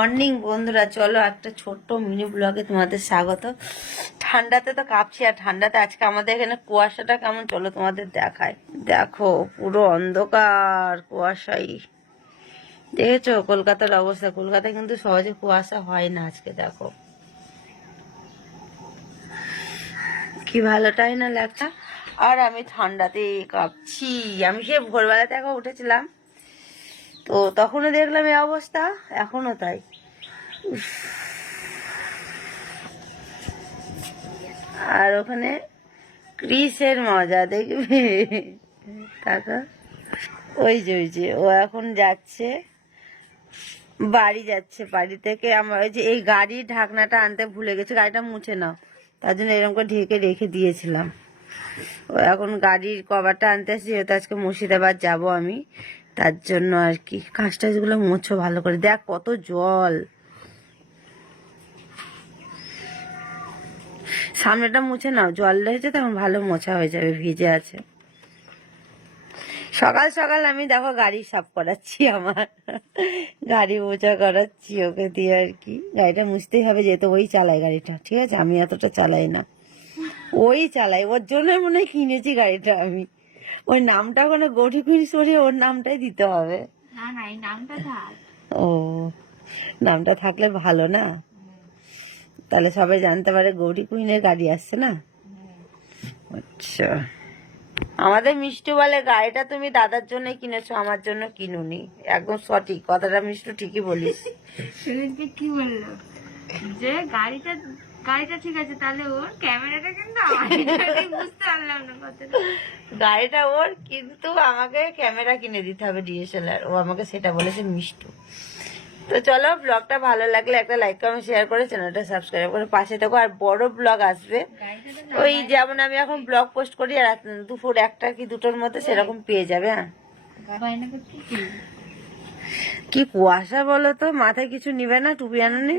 Morning বন্ধুরা, চলো একটা ছোট্ট মিনি ব্লগে তোমাদের স্বাগত। ঠান্ডাতে তো কাঁপছি, আর ঠান্ডাতে আজকে আমাদের এখানে কুয়াশাটা কেমন চলো তোমাদের দেখায়। দেখো পুরো অন্ধকার কুয়াশাই। দেখেছো কলকাতার অবস্থা? কলকাতায় কিন্তু সহজে কুয়াশা হয় না। আজকে দেখো কি ভালোটাই না লাগছে। আর আমি ঠান্ডাতে কাঁপছি। আমি সে ভোরবেলাতে এখন উঠেছিলাম, তো তখনও দেখলাম এই অবস্থা, এখনো তাই। আর ওখানে ক্রিসের মজা দেখবে। টাকা ওই যে ও এখন যাচ্ছে বাড়ি, যাচ্ছে বাড়ি থেকে। আমার ওই যে এই গাড়ির ঢাকনাটা আনতে ভুলে গেছে, গাড়িটা মুছে নাও, তার জন্য এরকম করে ঢেকে রেখে দিয়েছিলাম। ও এখন গাড়ির কভারটা আনতে আসছি, যেহেতু আজকে মুর্শিদাবাদ যাব আমি, তার জন্য আর কি। কাঁচ টাচগুলো মুছো ভালো করে। দেখ কত জল, সামনেটা মুছে নাও, জল রয়েছে তখন ভালো মোছা হয়ে যাবে, ভিজে আছে। সকাল সকাল আমি দেখো গাড়ি সাফ করাচ্ছি, আমার গাড়ি মোছা করাচ্ছি ওকে দিয়ে আর কি। গাড়িটা মুছতেই হবে, যেহেতু ওই চালায় গাড়িটা, ঠিক আছে? আমি এতটা চালাই না, ওই চালাই। ওর জন্য মনে হয় কিনেছি গাড়িটা আমি। ওর নামটা ওখানে গৌরী কুইন সরিয়ে ওর নামটাই দিতে হবে। ও, নামটা থাকলে ভালো না, তাহলে সবাই জানতে পারে গৌরী কুইনের গাড়ি আসছে না। আচ্ছা, আমাদের মিষ্টু বলে গাড়িটা তুমি দাদার জন্য কিনেছো, আমার জন্য কিনুনি। একদম সঠিক কথাটা, মিষ্টু ঠিকই বলিস। কি বললো যে গাড়িটা গাড়িটা ঠিক আছে, তাহলে ওর ক্যামেরাটা কিন্তু আমার। বুঝতে পারলাম না কথাটা। গাড়িটা ওর, কিন্তু আমাকে ক্যামেরা কিনে দিতে হবে, ডিএসএলআর। ও আমাকে সেটা বলেছে মিষ্টু। তো চলো, ব্লগটা ভালো লাগলে একটা লাইক কমেন্ট শেয়ার করে চ্যানেলটা সাবস্ক্রাইব করে পাশে থাকো। আর বড় ব্লগ আসবে, ওই যেমন আমি এখন ব্লগ পোস্ট করি, আর দুপুর 1টা কি 2টোর মধ্যে সেরকম পেয়ে যাবে। হ্যাঁ, কি কুয়াশা বলো তো, মাথায় কিছু নিবে না? টুপি আনোনি?